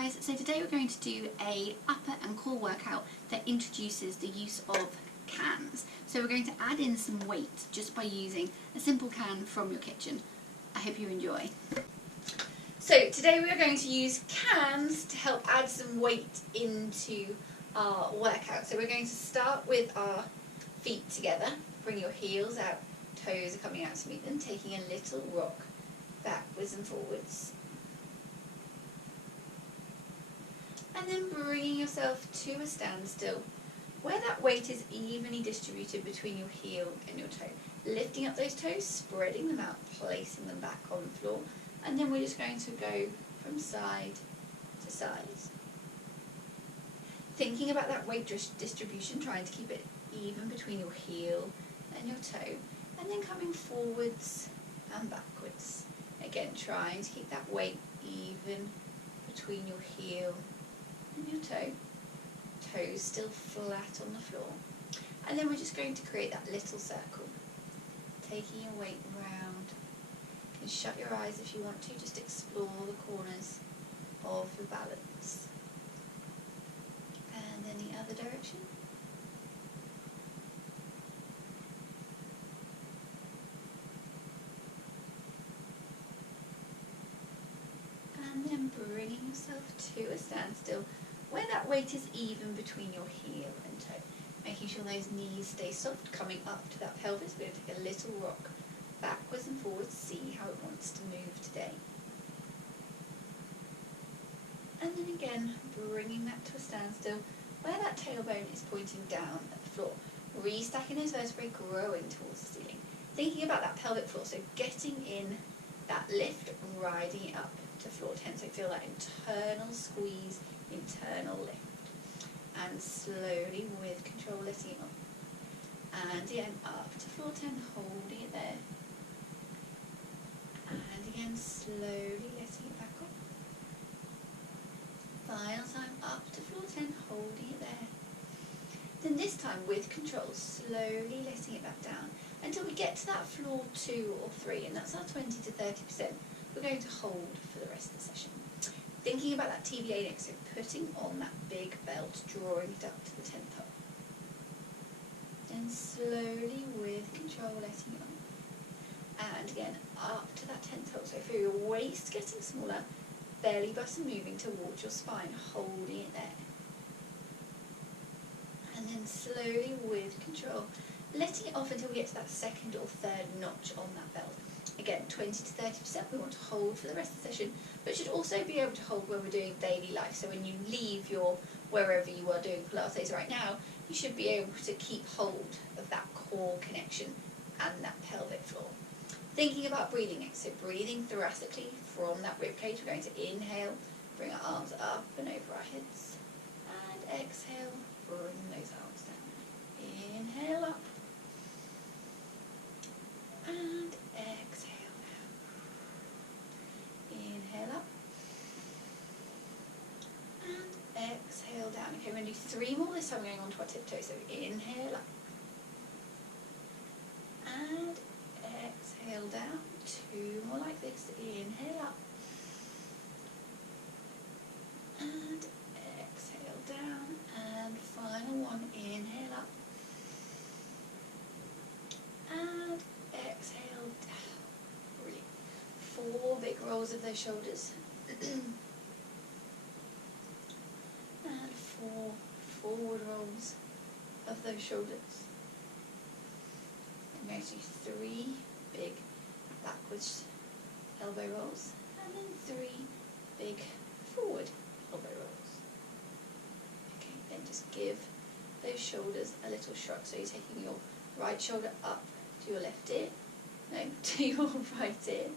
guys, so today we're going to do a upper and core workout that introduces the use of cans. So we're going to add in some weight just by using a simple can from your kitchen. I hope you enjoy. So today we are going to use cans to help add some weight into our workout. So we're going to start with our feet together. Bring your heels out, toes are coming out to meet them, taking a little rock backwards and forwards. And then bringing yourself to a standstill where that weight is evenly distributed between your heel and your toe. Lifting up those toes, spreading them out, placing them back on the floor, and then we're just going to go from side to side. Thinking about that weight distribution, trying to keep it even between your heel and your toe, and then coming forwards and backwards. Again, trying to keep that weight even between your heel and your toe. Toes still flat on the floor. And then we're just going to create that little circle. Taking your weight round. You can shut your eyes if you want to, just explore the corners of your balance. And then the other direction. And then bringing yourself to a standstill where that weight is even between your heel and toe. Making sure those knees stay soft, coming up to that pelvis. We're going to take a little rock backwards and forwards, see how it wants to move today. And then again, bringing that to a standstill where that tailbone is pointing down at the floor. Restacking those vertebrae, growing towards the ceiling. Thinking about that pelvic floor, so getting in that lift, riding it up to floor 10. So feel that internal squeeze, internal lift. And slowly, with control, letting it up. And again, up to floor 10, holding it there. And again, slowly letting it back up. Final time, up to floor 10, holding it there. Then this time, with control, slowly letting it back down until we get to that floor 2 or 3, and that's our 20 to 30%. We're going to hold for the rest of the session. Thinking about that TVA next, so putting on that big belt, drawing it up to the 10th hole. Then slowly, with control, letting it up. And again, up to that 10th hole. So feel your waist getting smaller, belly button moving towards your spine, holding it there. And then slowly, with control, letting it off until we get to that second or third notch on that belt. Again, 20 to 30% we want to hold for the rest of the session, but should also be able to hold when we're doing daily life. So when you leave your wherever you are doing Pilates right now, you should be able to keep hold of that core connection and that pelvic floor. Thinking about breathing next, so breathing thoracically from that ribcage. We're going to inhale, bring our arms up and over our heads, and exhale, bring those arms down. Inhale up. And exhale down. Inhale up. And exhale down. Okay, we're going to do 3 more this time, going on to our tiptoes. So inhale up. And exhale down. 2 more like this. Inhale up. And exhale down. And final one. Inhale up. And exhale down. Brilliant. 4 big rolls of those shoulders. And 4 forward rolls of those shoulders. And going to do 3 big backwards elbow rolls. And then 3 big forward elbow rolls. Okay, then just give those shoulders a little shrug. So you're taking your right shoulder up to your left ear, no, to your right ear,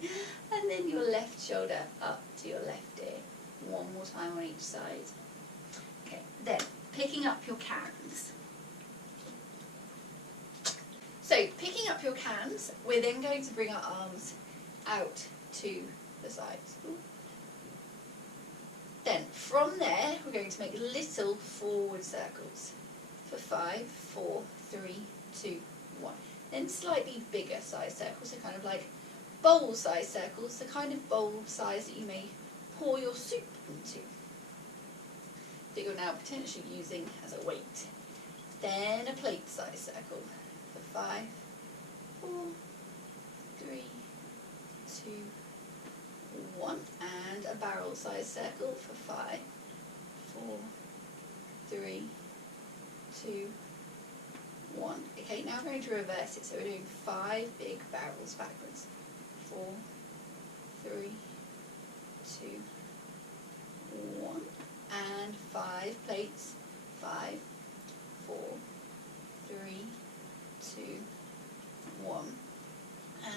and then your left shoulder up to your left ear. 1 more time on each side. Okay, then picking up your cans. So picking up your cans, we're then going to bring our arms out to the sides. Ooh. Then from there, we're going to make little forward circles for 5, 4, 3, 2, 1. Then slightly bigger size circles, so kind of like bowl size circles, the kind of bowl size that you may pour your soup into. that you're now potentially using as a weight. Then a plate size circle for 5, 4, 3, 2, 1, and a barrel size circle for 5, 4, 3, 2, 1. Okay, now we're going to reverse it, so we're doing 5 big barrels backwards. 4, 3, 2, 1, and 5 plates. 5, 4, 3, 2, 1,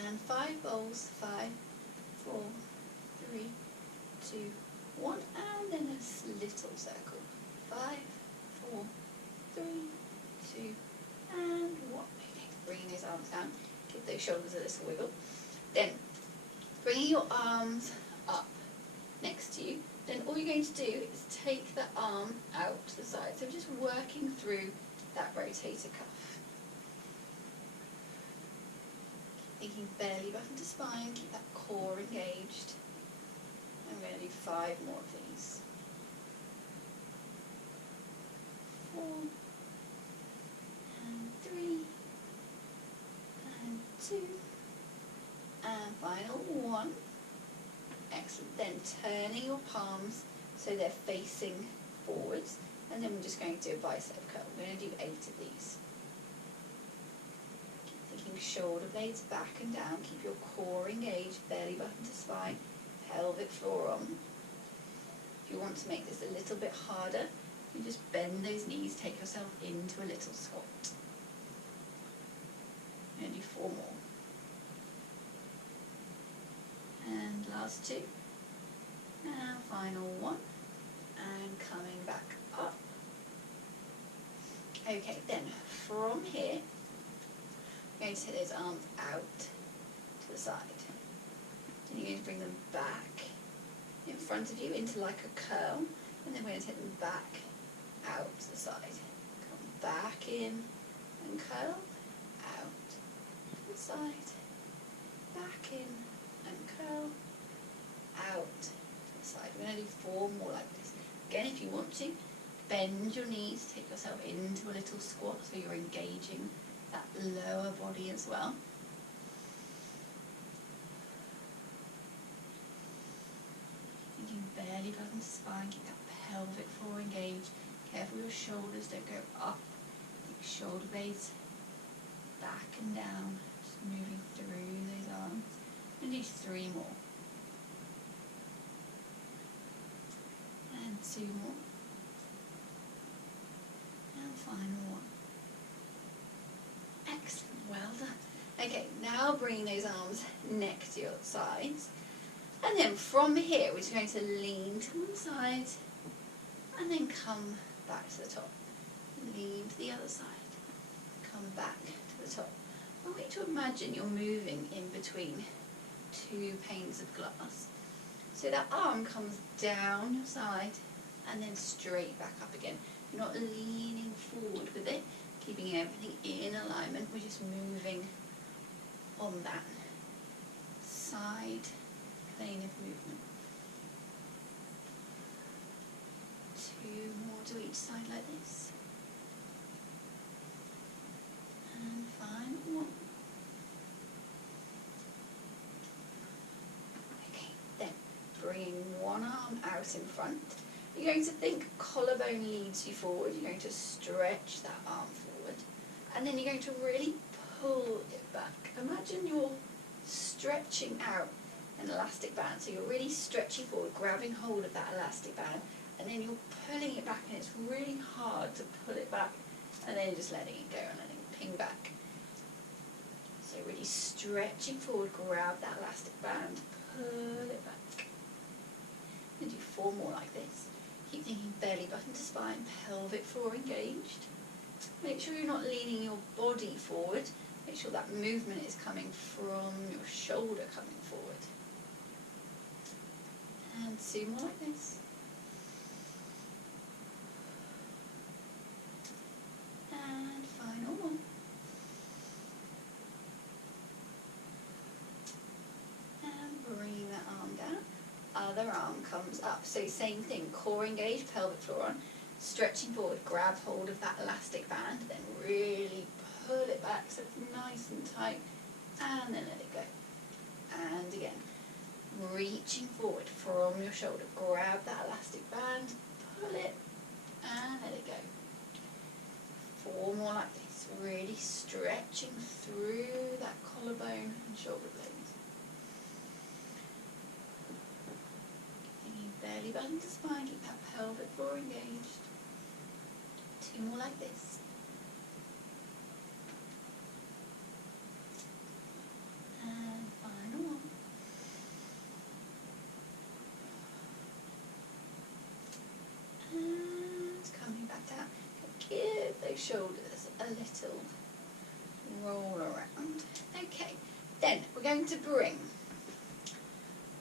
and 5 bowls. 5, 4, 3, 2, 1, and then a little circle. 5, 4, 3, 2, and 1. Okay, bringing those arms down, give those shoulders a little wiggle. Then, bringing your arms up next to you, then all you're going to do is take the arm out to the side. So just working through that rotator cuff. Thinking belly button to spine, keep that core engaged. And we're going to do 5 more of these. 4, and 3, and 2, and final 1. Excellent. Then turning your palms so they're facing forwards, and then we're just going to do a bicep curl. We're going to do 8 of these. Keep thinking shoulder blades back and down. Keep your core engaged, belly button to spine, pelvic floor on. If you want to make this a little bit harder, you just bend those knees, take yourself into a little squat. And do 4 more. And last 2. And final 1. And coming back up. Okay, then from here, you're going to take those arms out to the side. Then you're going to bring them back in front of you into like a curl. And then we're going to take them back out to the side. Come back in and curl. Out to the side. Back in and curl. Out to the side. We're going to do 4 more like this. Again, if you want to, bend your knees, take yourself into a little squat so you're engaging that lower body as well. Thinking belly button to spine, keep that pelvic floor engaged. Careful your shoulders don't go up. Keep shoulder blades back and down, just moving through those arms. And do 3 more. And 2 more. And final 1. Excellent, well done. Okay, now bringing those arms next to your sides. And then from here, we're just going to lean to one side and then come back to the top. Lean to the other side. Come back to the top. I want you to imagine you're moving in between 2 panes of glass. So that arm comes down your side and then straight back up again. You're not leaning forward with it, keeping everything in alignment. We're just moving on that side plane of movement. 2 more to each side like this. And final 1. Okay, then bringing one arm out in front. You're going to think collarbone leads you forward. You're going to stretch that arm forward. And then you're going to really pull it back. Imagine you're stretching out an elastic band. So you're really stretching forward, grabbing hold of that elastic band, and then you're pulling it back, and it's really hard to pull it back, and then you're just letting it go and letting it ping back. So really stretching forward, grab that elastic band, pull it back. And do 4 more like this. Keep thinking belly button to spine, pelvic floor engaged. Make sure you're not leaning your body forward. Make sure that movement is coming from your shoulder coming forward. And 2 more like this. And final 1. And bring that arm down. Other arm comes up. So same thing, core engaged, pelvic floor on. Stretching forward, grab hold of that elastic band, then really pull it back so it's nice and tight, and then let it go. And again, reaching forward from your shoulder, grab that elastic band, pull it, and let it go. 4 more like this, really stretching through that collarbone and shoulder blades. Bringing belly button to spine, keep that pelvic floor engaged. 2 more like this. And final one. And coming back down. Give those shoulders a little roll around. Okay, then we're going to bring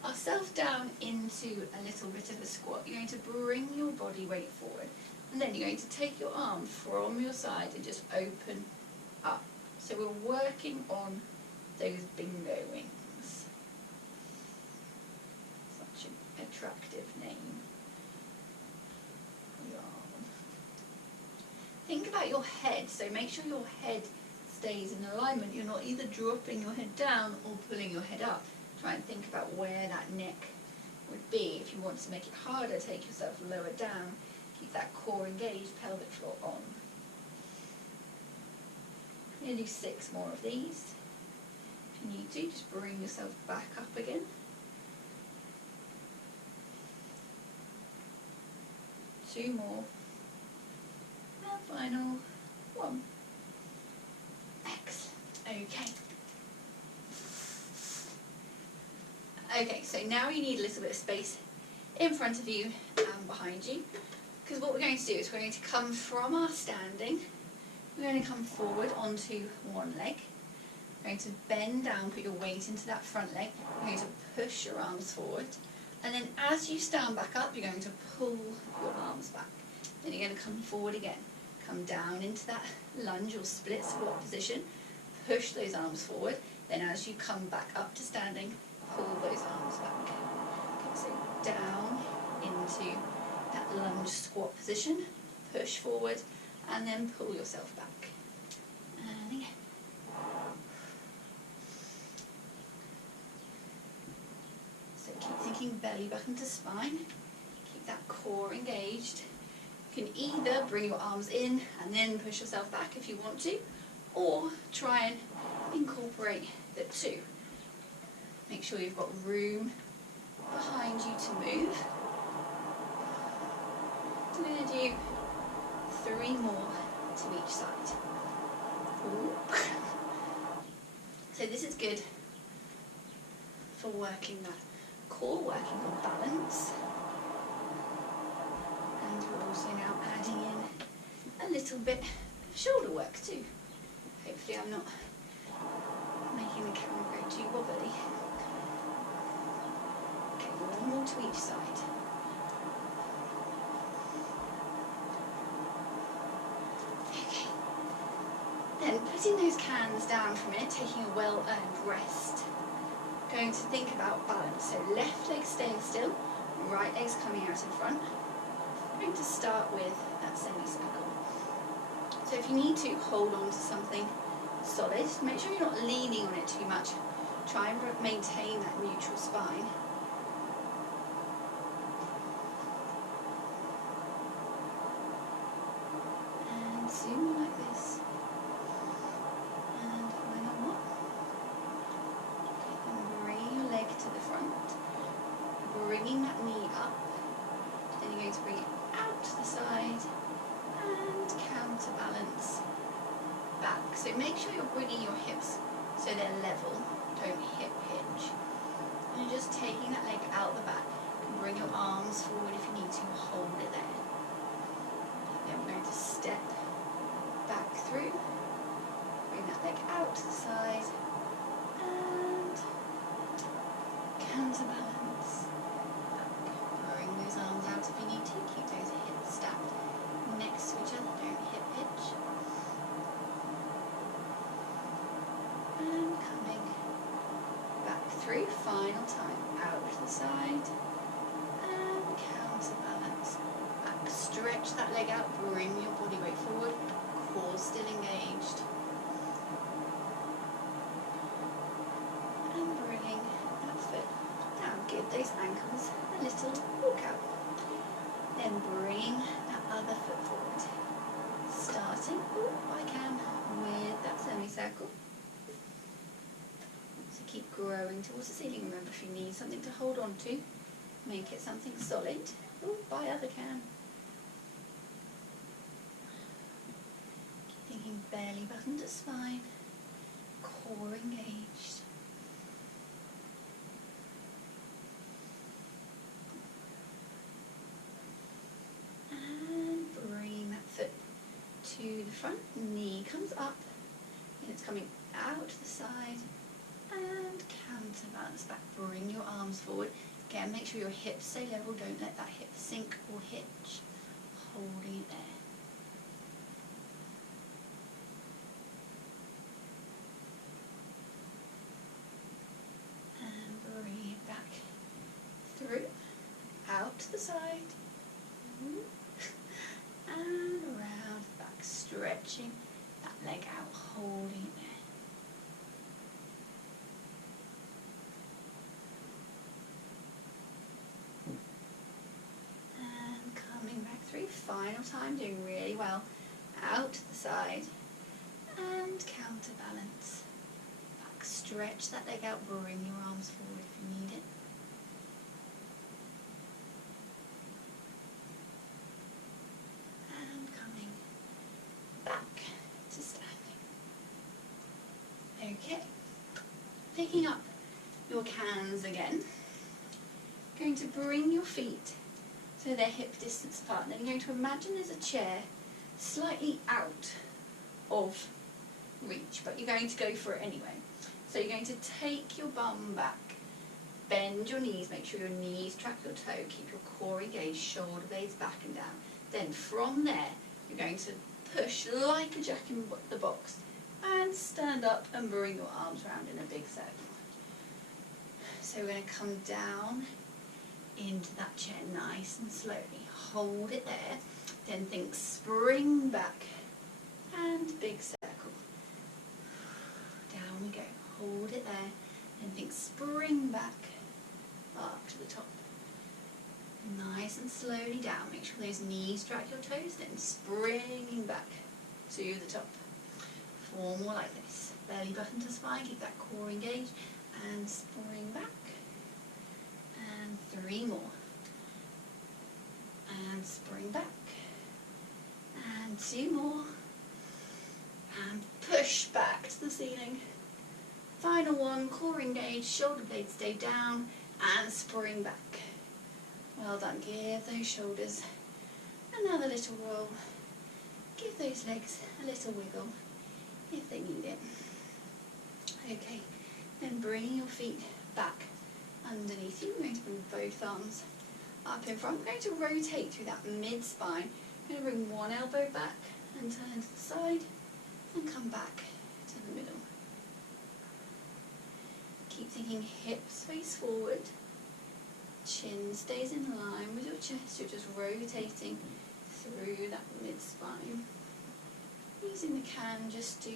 ourselves down into a little bit of a squat. You're going to bring your body weight forward, and then you're going to take your arm from your side and just open up. So we're working on those bingo wings. Such an attractive name. Think about your head, so make sure your head stays in alignment. You're not either dropping your head down or pulling your head up. Try and think about where that neck would be. If you want to make it harder, take yourself lower down. Keep that core engaged, pelvic floor on. You're going to do 6 more of these. If you need to, just bring yourself back up again. Two more. And final 1. Excellent. Okay. Okay, so now you need a little bit of space in front of you and behind you. Because what we're going to do is we're going to come from our standing, we're going to come forward onto one leg. We're going to bend down, put your weight into that front leg. You're going to push your arms forward. And then as you stand back up, you're going to pull your arms back. Then you're going to come forward again. Come down into that lunge or split squat position. Push those arms forward. Then as you come back up to standing, pull those arms back. Okay, so down into that lunge squat position. Push forward and then pull yourself back. And again. So keep thinking belly button to spine. Keep that core engaged. You can either bring your arms in and then push yourself back if you want to, or try and incorporate the 2. Make sure you've got room behind you to move. I'm going to do 3 more to each side. Ooh. So this is good for working that core, working on balance. And we're also now adding in a little bit of shoulder work too. Hopefully I'm not making the camera go too wobbly. Okay, 1 more to each side. Okay. Then putting those cans down for a minute, taking a well-earned rest. Going to think about balance. So left leg staying still, right leg's coming out in front. I'm going to start with that semicircle. So if you need to hold on to something solid, make sure you're not leaning on it too much. Try and maintain that neutral spine. And 2 more like this. And final one. Okay, and bring your leg to the front. Bringing that knee up. Then you're going to bring it out to the side and counterbalance back. So make sure you're bringing your hips so they're level, don't hip hinge. And you're just taking that leg out the back. You can bring your arms forward if you need to, hold it there. Then we're going to step back through, bring that leg out to the side and counterbalance. Bring those arms out if you need to, keep those hips stacked next to each other, don't hip hitch. And coming back through, final time, out to the side, and counterbalance, back, stretch stretch that leg out, bring your body weight forward, core still engaged. And bringing that foot down. Give those ankles a little walk out. Then bring that other foot forward. Starting, if I can, with that semicircle. So keep growing towards the ceiling. Remember, if you need something to hold on to, make it something solid. By other can. Keep thinking belly button to spine, core engaged. And bring that foot to the front, knee comes up, and it's coming out to the side, and counterbalance back. Bring your arms forward. Again, make sure your hips stay level, don't let that hip sink or hitch. Holding it there. And bring it back through, out to the side, and around the back, stretching that leg out, holding it there. Final time, doing really well. Out to the side and counterbalance. Back, stretch that leg out, bring your arms forward if you need it. And coming back to standing. Okay, picking up your cans again. Going to bring your feet so they're hip distance apart. And then you're going to imagine there's a chair slightly out of reach, but you're going to go for it anyway. So you're going to take your bum back, bend your knees, make sure your knees track your toe, keep your core engaged, shoulder blades back and down. Then from there, you're going to push like a jack in the box and stand up and bring your arms around in a big circle. So we're going to come down into that chair nice and slowly. Hold it there. Then think spring back and big circle. Down we go. Hold it there. Then think spring back up to the top. Nice and slowly down. Make sure those knees track your toes. Then springing back to the top. 4 more like this. Belly button to spine. Keep that core engaged. And spring back. 3 more. And spring back. And 2 more. And push back to the ceiling. Final one, core engaged, shoulder blades stay down, and spring back. Well done. Give those shoulders another little roll. Give those legs a little wiggle if they need it. Okay, then bring your feet back underneath you. We're going to bring both arms up in front. We're going to rotate through that mid-spine. We're going to bring one elbow back and turn to the side and come back to the middle. Keep thinking hips face forward. Chin stays in line with your chest. You're just rotating through that mid-spine. Using the can just to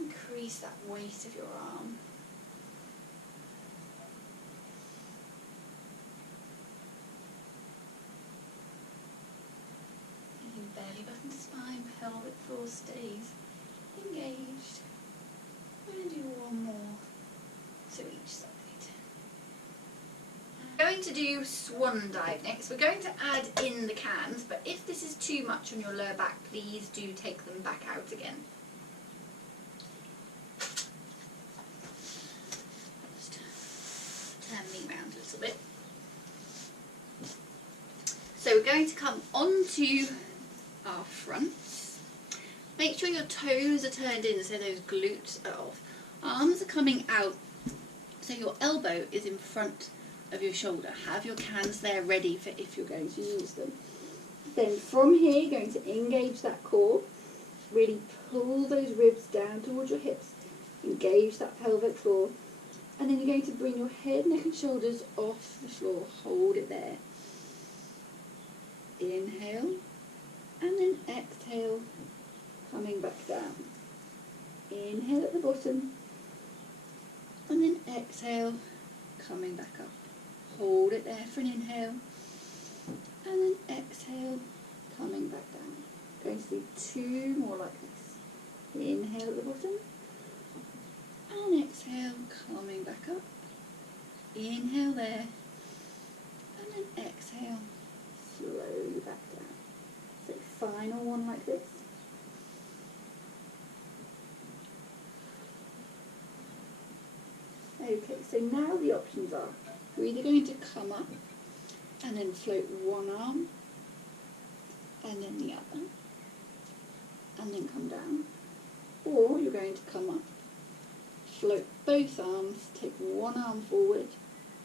increase that weight of your arm. Belly button to spine, pelvic floor stays engaged. We're going to do 1 more to each side. We're going to do swan dive next. We're going to add in the cans, but if this is too much on your lower back, please do take them back out again. Just turn me around a little bit. So we're going to come onto our fronts. Make sure your toes are turned in so those glutes are off. Arms are coming out so your elbow is in front of your shoulder. Have your cans there ready for if you're going to use them. Then from here you're going to engage that core. Really pull those ribs down towards your hips. Engage that pelvic floor. And then you're going to bring your head, neck and shoulders off the floor. Hold it there. inhale, and then exhale, coming back down. Inhale at the bottom, and then exhale, coming back up. Hold it there for an inhale, and then exhale, coming back down. Going to do 2 more like this. Inhale at the bottom, and exhale, coming back up. Inhale there, and then exhale, slowly back down. So final one like this. Okay, so now the options are, you're either going to come up and then float one arm and then the other and then come down, or you're going to come up, float both arms, take one arm forward,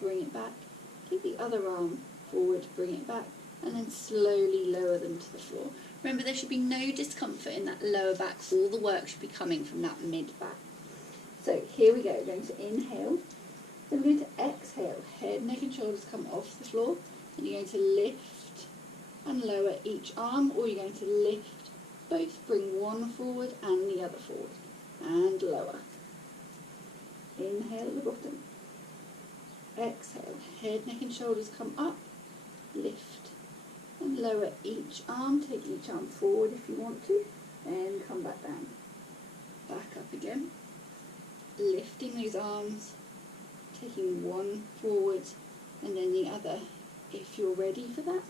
bring it back, take the other arm forward, bring it back, and then slowly lower them to the floor. Remember, there should be no discomfort in that lower back, all the work should be coming from that mid back. So here we go, we're going to inhale, then we're going to exhale, head, neck and shoulders come off the floor, and you're going to lift and lower each arm, or you're going to lift both, bring one forward and the other forward, and lower. Inhale at the bottom, exhale, head, neck and shoulders come up, lift and lower each arm, take each arm forward if you want to, and come back down. Back up again. Lifting those arms, taking one forward and then the other if you're ready for that,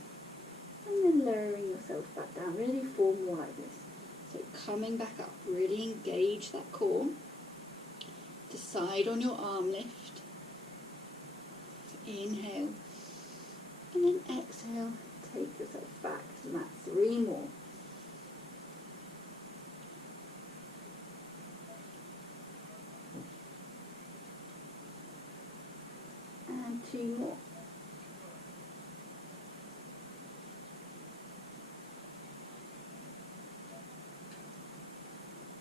and then lowering yourself back down. Really 4 more like this. So coming back up, really engage that core. Decide on your arm lift. Inhale, and then exhale, take yourself back to the mat. 3 more. And 2 more.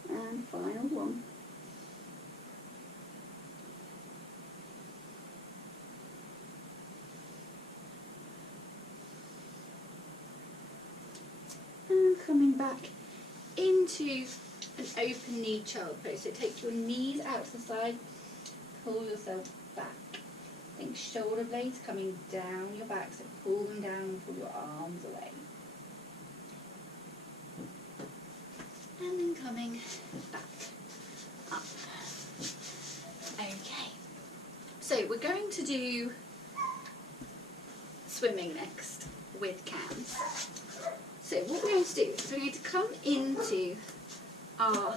And final one. And coming back into an open knee child pose. So take your knees out to the side, pull yourself back. Think shoulder blades coming down your back, so pull them down and pull your arms away. And then coming back up. Okay. So we're going to do swimming next with cans. So what we're going to do is we're going to come into our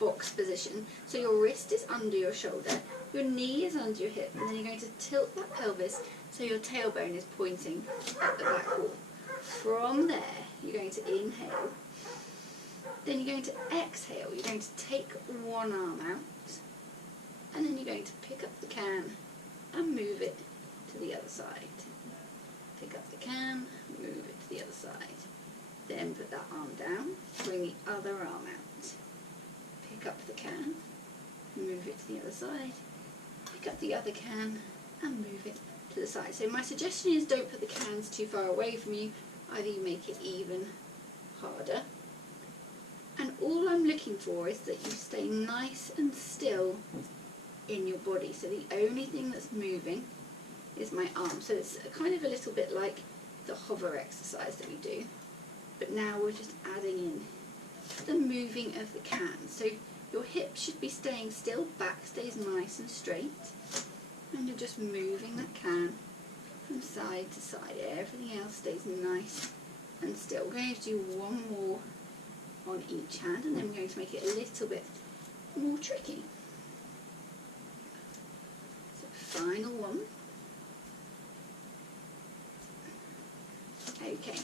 box position. So your wrist is under your shoulder, your knee is under your hip, and then you're going to tilt that pelvis so your tailbone is pointing at the back wall. From there, you're going to inhale. Then you're going to exhale. You're going to take one arm out, and then you're going to pick up the can and move it to the other side. Pick up the can, move it to the other side. Then put that arm down, bring the other arm out. Pick up the can, move it to the other side. Pick up the other can and move it to the side. So my suggestion is don't put the cans too far away from you. Either you make it even harder. And all I'm looking for is that you stay nice and still in your body. So the only thing that's moving is my arm. So it's kind of a little bit like the hover exercise that we do. But now we're just adding in the moving of the can. So your hips should be staying still, back stays nice and straight. And you're just moving that can from side to side. Everything else stays nice and still. We're going to do one more on each hand, and then we're going to make it a little bit more tricky. So final one. Okay,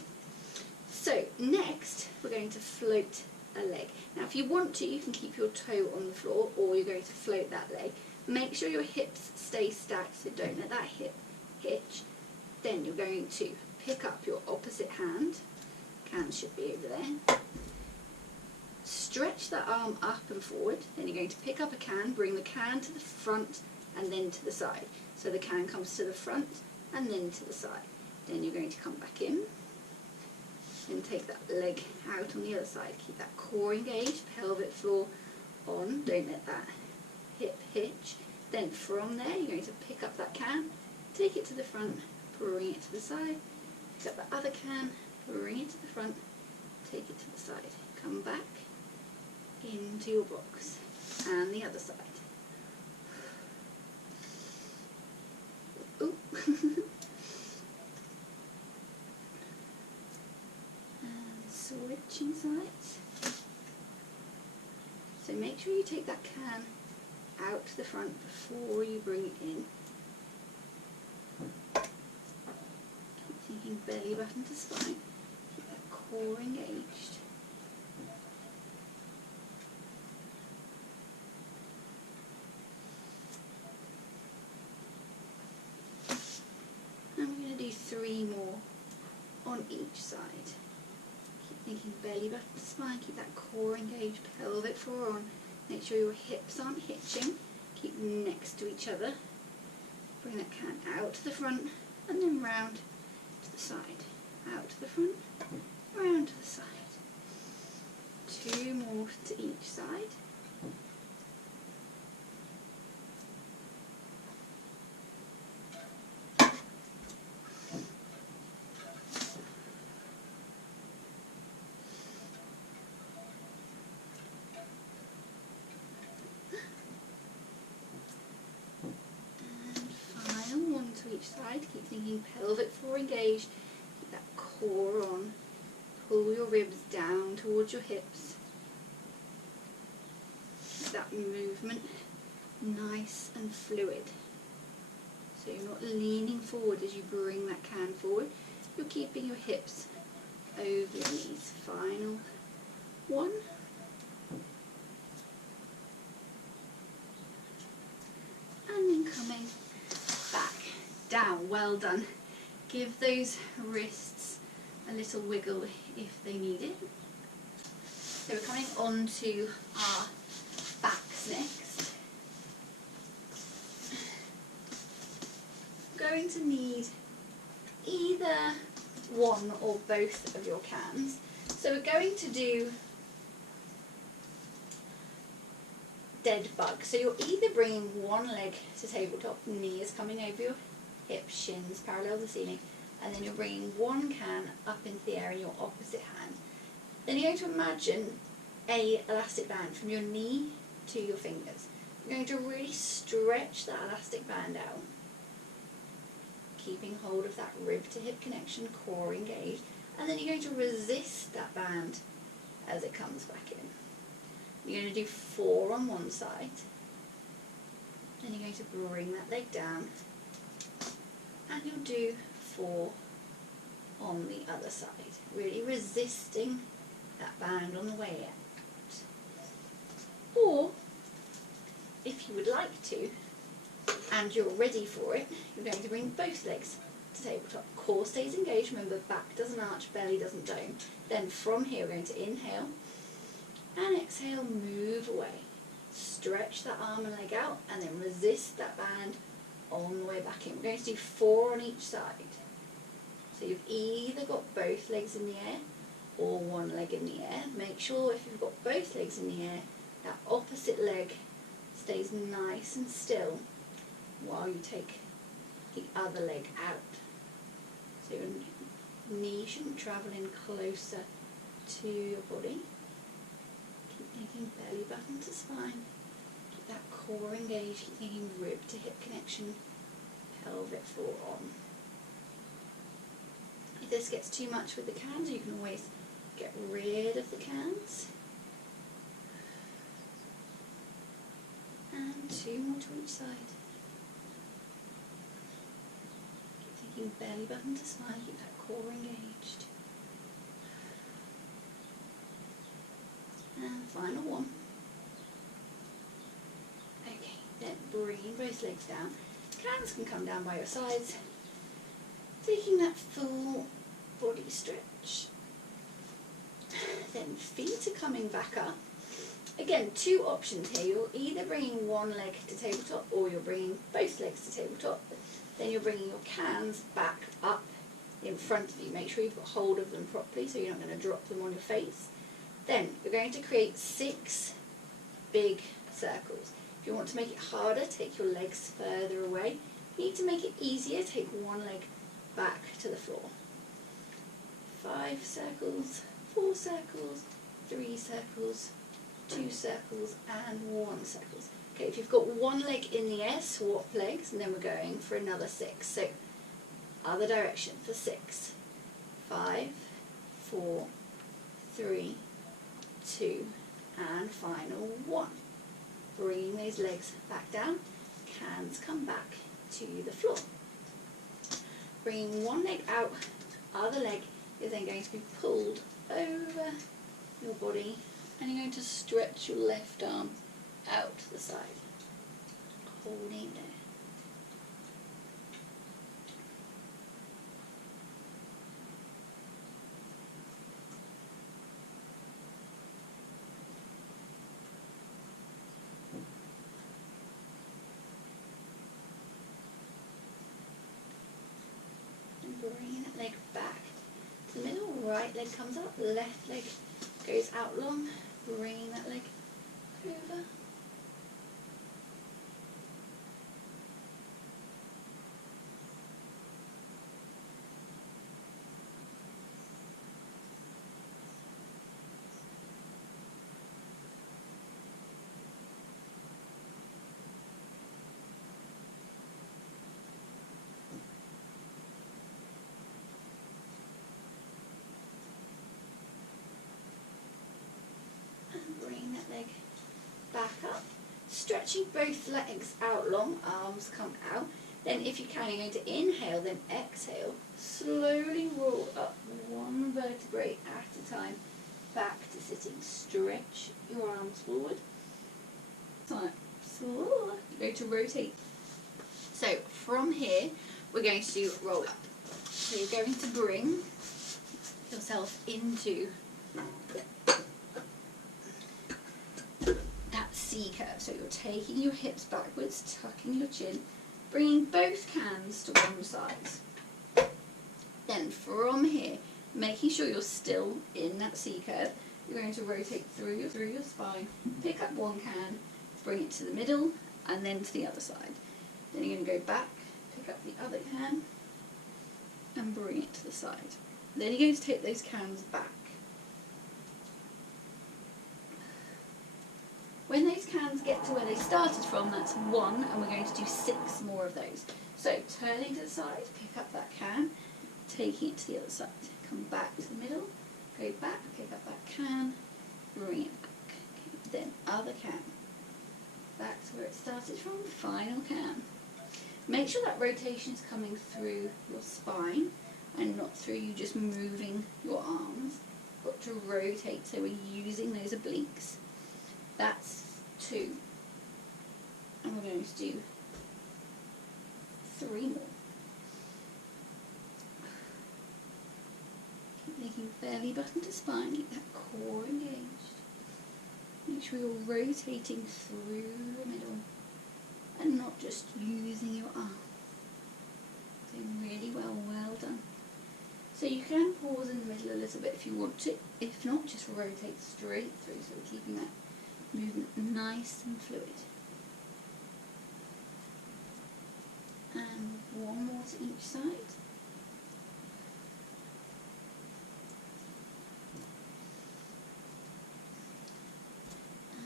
so next we're going to float a leg. Now if you want to, you can keep your toe on the floor, or you're going to float that leg. Make sure your hips stay stacked, so don't let that hip hitch. Then you're going to pick up your opposite hand. Can should be over there. Stretch that arm up and forward. Then you're going to pick up a can, bring the can to the front and then to the side. So the can comes to the front and then to the side. Then you're going to come back in. Then take that leg out on the other side. Keep that core engaged, pelvic floor on. Don't let that hip hitch. Then from there, you're going to pick up that can, take it to the front, bring it to the side. Pick up the other can, bring it to the front, take it to the side. Come back into your box. And the other side. Ooh. And switching sides. So make sure you take that can out to the front before you bring it in. Keep thinking belly button to spine. Keep that core engaged. And we're going to do 3 more on each side. Keep thinking belly button to spine. Keep that core engaged, pelvic floor on. Make sure your hips aren't hitching. Keep next to each other. Bring that can out to the front and then round to the side. Out to the front, round to the side. 2 more to each side. Each side, keep thinking pelvic floor engaged, keep that core on, pull your ribs down towards your hips, keep that movement nice and fluid, so you're not leaning forward as you bring that can forward, you're keeping your hips over your knees. Final one. And then coming back down. Well done. Give those wrists a little wiggle if they need it. So we're coming on to our backs next. We're going to need either one or both of your cans. So we're going to do dead bug. So you're either bringing one leg to tabletop, knees coming over your hips, shins parallel the ceiling, and then you're bringing one can up into the air in your opposite hand. Then you're going to imagine a elastic band from your knee to your fingers. You're going to really stretch that elastic band out, keeping hold of that rib to hip connection, core engaged, and then you're going to resist that band as it comes back in. You're going to do 4 on one side, then you're going to bring that leg down, and you'll do 4 on the other side, really resisting that band on the way out. Or, if you would like to, and you're ready for it, you're going to bring both legs to tabletop. Core stays engaged, remember back doesn't arch, belly doesn't dome. Then from here we're going to inhale and exhale, move away. Stretch that arm and leg out and then resist that band on the way back in. We're going to do 4 on each side. So you've either got both legs in the air or one leg in the air. Make sure if you've got both legs in the air, that opposite leg stays nice and still while you take the other leg out. So your knee shouldn't travel in closer to your body. Keep thinking belly button to spine. Keep that core engaged. Keep thinking rib to hip connection, pelvic floor on. If this gets too much with the cans, you can always get rid of the cans. And 2 more to each side. Keep thinking belly button to spine, keep that core engaged. And final one. Okay, then bringing both legs down. Cans can come down by your sides. Taking that full body stretch. Then feet are coming back up. Again, 2 options here. You're either bringing one leg to tabletop or you're bringing both legs to tabletop. Then you're bringing your cans back up in front of you. Make sure you've got hold of them properly so you're not going to drop them on your face. Then we're going to create 6 big circles. If you want to make it harder, take your legs further away. If you need to make it easier, take one leg back to the floor. 5 circles, 4 circles, 3 circles, 2 circles, and 1 circle. Okay, if you've got one leg in the air, swap legs, and then we're going for another 6. So, other direction for 6. 5, 4, 3, 2, and final 1. Bringing those legs back down, hands come back to the floor. Bringing one leg out, other leg is then going to be pulled over your body, and you're going to stretch your left arm out to the side, holding it there. And bring that leg back to the middle, right leg comes up, left leg goes out long, bringing that leg over. Bring that leg back up, stretching both legs out long, arms come out. Then if you can, you're going to inhale, then exhale, slowly roll up one vertebrae at a time, back to sitting. Stretch your arms forward. So you're going to rotate. So from here, we're going to do roll up. So you're going to bring yourself into C curve. So you're taking your hips backwards, tucking your chin, bringing both hands to one side. Then from here, making sure you're still in that C curve, you're going to rotate through your spine, pick up one can, bring it to the middle, and then to the other side. Then you're going to go back, pick up the other can, and bring it to the side. Then you're going to take those cans back. When those cans get to where they started from, that's 1, and we're going to do 6 more of those. So turning to the side, pick up that can, taking it to the other side. Come back to the middle, go back, pick up that can, bring it back. Then other can. Back to where it started from, final can. Make sure that rotation is coming through your spine and not through you just moving your arms. Got to rotate, so we're using those obliques. That's 2. And we're going to do 3 more. Keep making belly button to spine, keep that core engaged. Make sure you're rotating through the middle and not just using your arm. Doing really well, well done. So you can pause in the middle a little bit if you want to. If not, just rotate straight through, so we're keeping that movement nice and fluid. And 1 more to each side.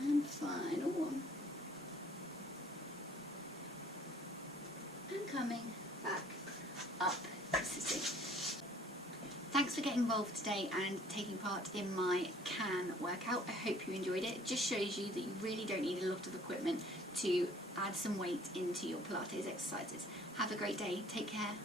And final 1. And coming back up to sitting. Thanks for getting involved today and taking part in my can workout. I hope you enjoyed it. It just shows you that you really don't need a lot of equipment to add some weight into your Pilates exercises. Have a great day. Take care.